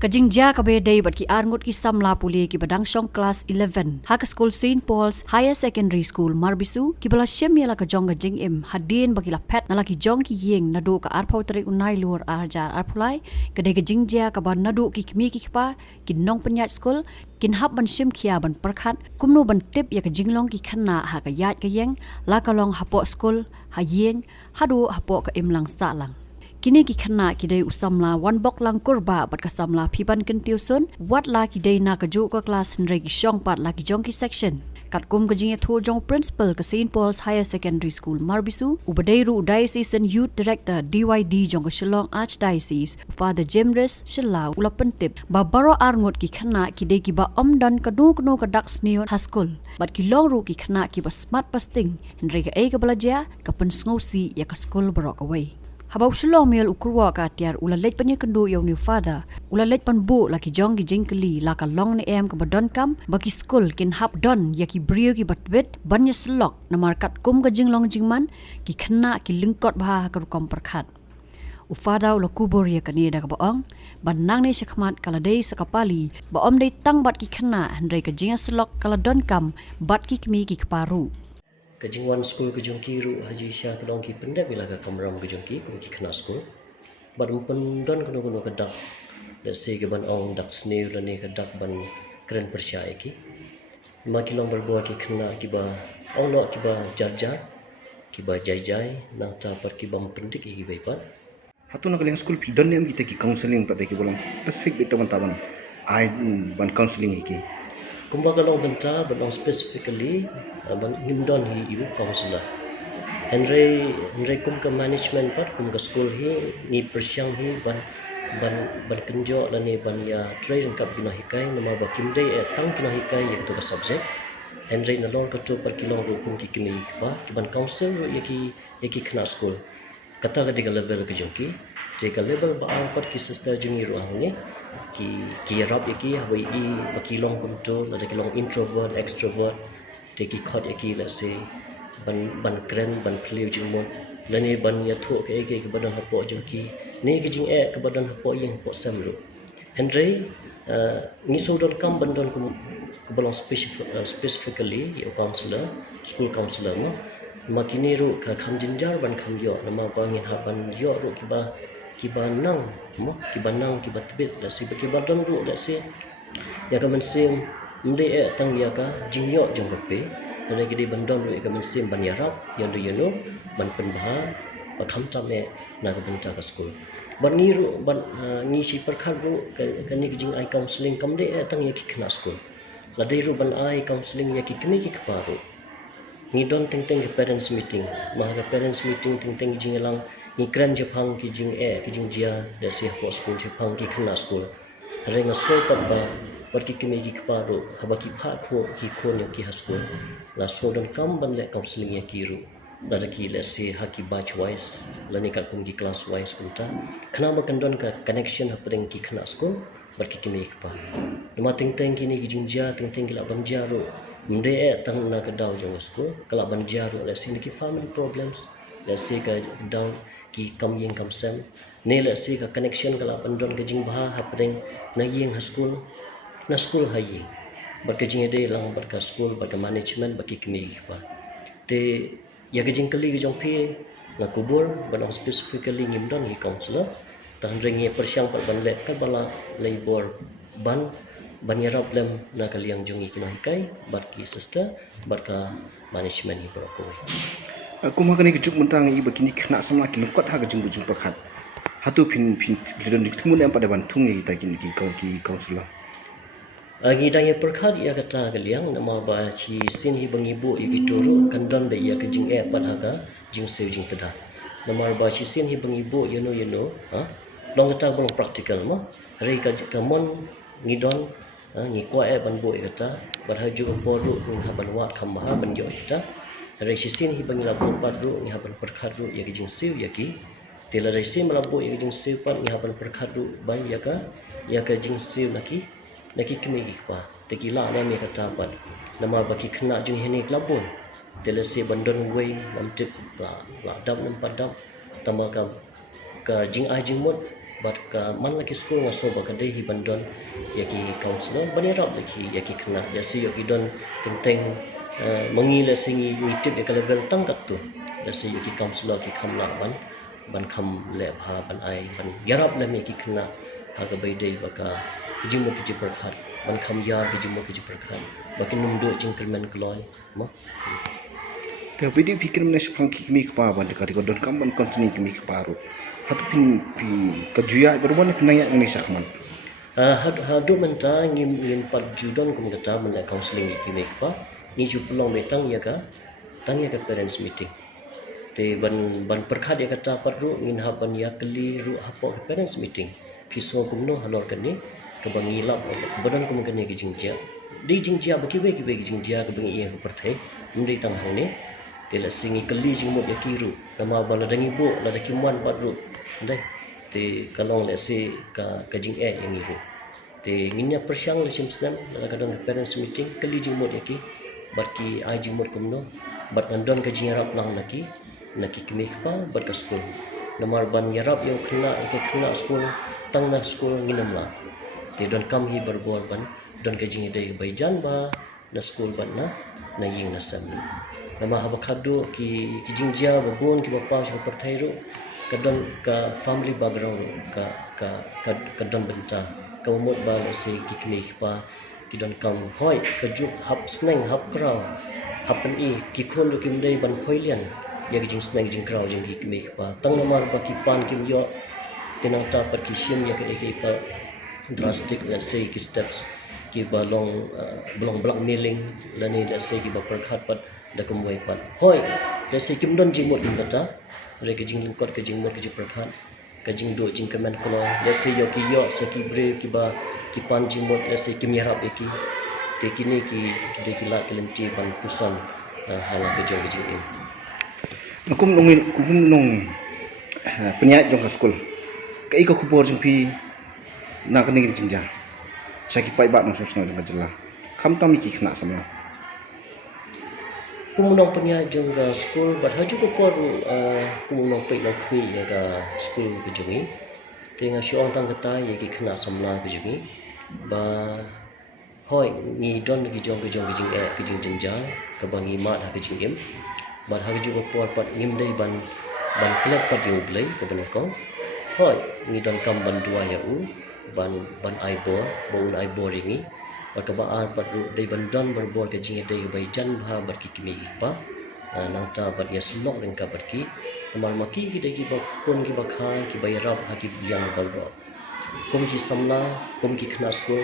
Kajingja kabedai bat ki arngut ki samla puli ki badang shong class 11 hak school St Paul's Higher Secondary School Marbisu ki bala shem yala ka jong jing im hadin bagi la pet nala ki jong ki yeng nadu ka arpau tarik unai luar arjar arpulai kedai kajingja ka ban nadu ki kmi ki pa ki nong penyat school kin hab ban shem khia ban perkhat kumnu ban tip ya ka jinglong ki khanna ha ka yat ka yeng la ka long hapo school ha yeng hadu hapo ka im lang sa lang kini ki khana ki dei usamla one bok lang kurba bat ka samla phiban kin tuition wat la ki dei na ka ju ka class nre ki shong pat la ki jong ki section kat kum ka jing thu jong principal ka St Paul's Higher Secondary School Marbisu ubadei ru diocesan youth director DYD jong ka Shillong Archdiocese Father Jemris Shilla ulapentip ba baro arngot ki khana ki dei ki ba omdan ka du kno ka dak sneo haskul bat ki long ru ki khana ki ba smart pasting nre ka e ka balaja ka pen sngosi ya ka school barok away Habau Shillong miel ukurwa ka tiar ulalet panya kendu yau ni fada ulalet pan bu laki jong ki jingkeli laka long ni em ka badon kam baki school kin hap don ya ki brio ki batbet banya selok na markat kum ka jinglong jingman ki khana ki lingkot bah ka rukom perkhat ufada ula kubur ya kani da ka baong banang ni syakmat kala dei sakapali ba om dei tang bat ki khana handrai ka jinga selok kala don kam bat ki kmi ki keparu Kajingwan school kajungki ru haji sya kedong ki pendek bila ka kamram kajungki kum ki kena school bad pendon kuno kedak let's say ke ban ong dak sneu lani kedak ban keren persya ki ma ki long berbuat ki kena ki ba ong lo ki ba jar ki ba jai nang ta par ki bam pendik ki baipat hatu na kaling school pidon nem kita ki counseling pada ki bolang specific bit taban ai ban counseling ki kumba kalong benta ban specifically ban ngindon hi ibu counselor Henry kum ka management pat kum ka school hi ni persyang hi ban kenjo lani ban ya train kap kino hikai nama ba kimde tang kino hikai ya to ka subject Henry na lor ka to par kilong ru kum ki kimi pa ki ban counsel ru yaki khna school kata ka diga level ka jongki je ka level ba ang par ki sister jungi ru ang ni ki rap yaki hawi I bakilong kum to la kilong introvert extrovert te ki khot yaki let's say ban kren ban phliu jingmon lani ban ya tho ke badan hapo jongki ne ki jing e ke badan hapo yeng po samru Henry ni so don kam bandon kum ke belong specifically yo counselor school counselor no makini ru ka kham jinjar ban kham yo nama bangin ha ban yo ru ki ba nang mo ki ba nang ki ba tibet la si ki ba don ru la si ya ka man sim mde e tang ya ka jing yo jong ka pe la ki di ban don ru ka man sim ban ya rap ya do you know ban pen ba ba kham ta me na ka ban ta ka school ban ni ru ban ni si perkhat ru ka ni jing ai counseling kam de e tang ya ki khna school la dei ru ban ai counseling ya ki kni ki ka ru ni don teng ke parents meeting ma ka parents meeting teng jing lang ni kran japang ki jing jia da si ho school japang ki khna school renga school pat ba par ki kme ki kparo haba ki pha kho ya ki ha school la so don kam ban le counseling ya ki ru la ki le si ha ki batch wise la ni kat kum ki class wise kunta khna ba kan don ka connection ha preng ki khna school par ki kme ki pa numa teng ki ni ki jing jia teng ki la ban jia ro mde e tang na ka daw jong school kala ban jia ro le si ki family problems le si ka daw ki kam yeng kam sem ne le si ka connection kala ban don ka jing ba ha preng na yeng ha school na school ha yeng bar ka jing de lang bar ka school bar ka management bar ki kme ki pa te ya ka jing kali ka jong phi na kubur ban specifically ngim don ki counselor tan reng ye persyang par ban le ka bala labor ban ya problem na kaliang jongi kino hikai bar ki sister bar ka management hi pro aku makani kejuk mentang I begini kena sama ki lukot ha gejung perkhat hatu pin don diktumun em pada bantung ni kita ki counselor agi daya perkhat ya kata kaliang nama ba chi sin hi bangibu ki turu kandon be ya ke jing e par ha ka jing se jing tada nama ba chi sin hi bangibu you know ha long kata belum practical mo re ka mon ngidon ni kwa e ban boy kata bar ha ju poru ni ha ban wat kham ha ban yo kata re sin hi bangila bo paru ni ha ban perkhat ru ya ki jing siu ya ki tela re sim la bo ya ki jing siu pan ni ha ban perkhat ru ban ya ka jing siu naki kemi ki pa te ki la ne me kata pan nama ba ki khna jing hene klabon tela se bandon wei nam tip la dam nam padam tama ka ka jing ai jing mot bat ka man laki school nga so ba ka dei hi bandon yaki counselor bani rap laki yaki kena ya si yaki don kenteng mangi la singi ni tip ya ka level tangkat tu ya si yaki counselor ki khamla ban kham le bha ban ai ban yarap la me ki kena ha ka bai dei ba ka jing mo ki perkhat ban kham yar ki jing mo ki perkhat ba ki num do jing kermen kloi mo Te video pikir mana sepang kimi kepa ban dekat don kam ban konseni kimi keparu. Hatu pin kajuya berbuat penanya Indonesia kaman. Hadu menta ngin pat judon kum kata mena counseling ki me pa ni ju pelong betang ya ka tang ya ka parents meeting te ban perkhat ya kata pat ru ngin ha ban ya keli ru hapo ka parents meeting piso kum no halor kan ni ka bangi lap badan kum kan ni ki jingjia di jingjia ba ki be ki jingjia ka bangi ya perthai mundai tang hang ni te la singi keli jingmot ya kiru nama bala dangi bo la da kimwan pat ru ndai te kalong le se ka jing yang iru te nginya persyang le simsnan la kadang parents meeting keli jingmot yaki bat ki ai jingmot kumno bat andon ka jing rap nang naki kemih pa bat ka school namar ban yarap yang kena school tang na school nginam la te don kam hi berbor ban don ka jing dei bai jan ba na school ban na ying na sam nama habakadu ki jingjia babon ki bapa sa perthai ru kadon ka family background ka don benta ka umot ba se ki kini pa ki don kam hoi ka juk hap sneng hap kraw hapen i ki khon du kim dei ban khoilian ya ki jing sneng jing kraw jing ki kini pa tang namar ba ki pan kim yo tenang ta par ki sim ya ke pa drastic let's say ki steps ki balong blackmailing lani let's say ki ba perkhat pat da kumwai pat hoi let's say kim don jing mot kim kata re ke jing lingkot ke jing mot ke perkhat ke jing do jing kemen kolo let's say yo se ki bre ki ba ki pan jing mot let's say kim yarap ki ke kini ki de ki la kelenti ban pusan hala ke jong jing in Kum nong penyak jong ka school. Kai ka kubor jong pi na ka ni jingja. Saki pai ba nong sosno jong ka jela. Kam tam ki kena sama. Kumunong panya jong ga school but haju ko por kumunong pai nong khui ya ga school ke jongi tenga syong tang kata ya ki kena samla ke jongi ba hoi ni don ki jong ke jing jingja ka bangi mat ha ke jing im but haju ko por pat ngim dei ban klet pat yo blai ka ban ko hoi ni don kam ban dua ya u ban ai bo ringi ka ba ar pat ru dei ban don berbor ke jing dei bai jan bha bar ki kimi pa nang ta bat ya slok ring ka bat ki mal maki ki dei ki ba pun ki ba kha ki bai rap ha ki yang bal ro kum ki samla kum ki khnas ko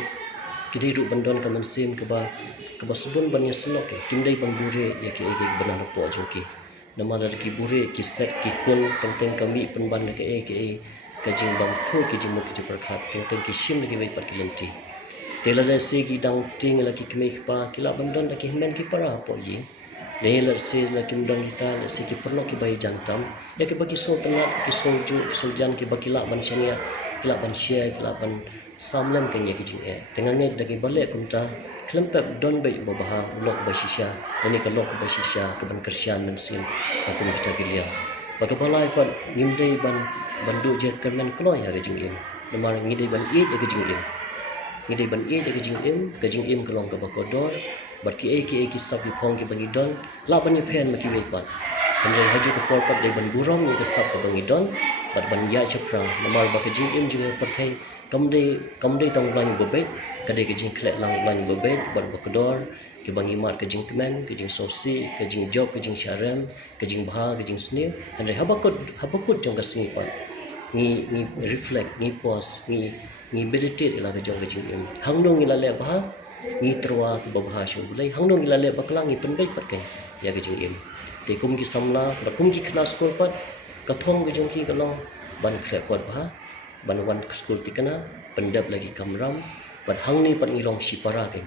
ki dei ru ban don ka man sim ka ba subun ban ya slok ke tim dei ban bure ya ki ban na po jo ki nama dar ki bure ki set ki kun teng kami pen ban ke ka jing bam kho ki jing mo ki perkhat teng ki sim ki bai pat ki lenti tela se ki dang ting la ki kemih pa ki la bandon la ki himen ki para po yi le la se la ki ndon kita la se ki perlo ki bai jantam ya ki bagi so tenat ki so ju so jan ki bagi la ban shania ki la ban share ki la ban samlam kan ye ki jing tengah ngai dagi bale kumta klempep don bai baha lok ba shisha ni ka lok ba shisha ka ban kersian men sim aku kita gilia bagi balai pat ngimdei ban du je kermen kloy ha ka jing namar ngidei ban ya ka jing ngidei ban e de ke jing im kelong ka bakodor bat ki sab ki phong ki bangi don la ban ye pen ma ki wei pat andre haju ko por pat de ban burom ye ka sab ka bangi don bat ban ya chaprang namal ba ke jing im jing perthai kamdei tong lan go be ka de ke jing khle lang lan go be bat bakodor ki bangi mat ke jing kemen ke jing sosi ke jing job ke jing sharem ke jing bha ke jing snil andre habakut jong ka sing pat ni reflect ni pause ni meditate ila ka jong ka jing hangnong ila le ba ni terwa ki babha shu bulai hangnong ila le baklang ni penbai pat kai ya ka jing te kum ki samla ba kum ki khna school pat ka thong ka jong ki kalong ban khre kot ba ban wan school tikana pendap lagi kamram pat hangni pat ngilong sipara kai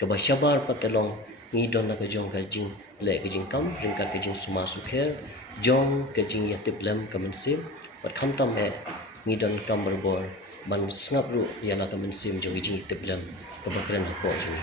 ka ba shabar pat telong ni don na ka jong ka jing le ka jing kam ring ka jing suma sukher jong ka jing ya tiplem kamansim pat kham tam he ni don kam berbor ban snap ru ya la kaman sim jong jing tiblem ka bakran ha po jing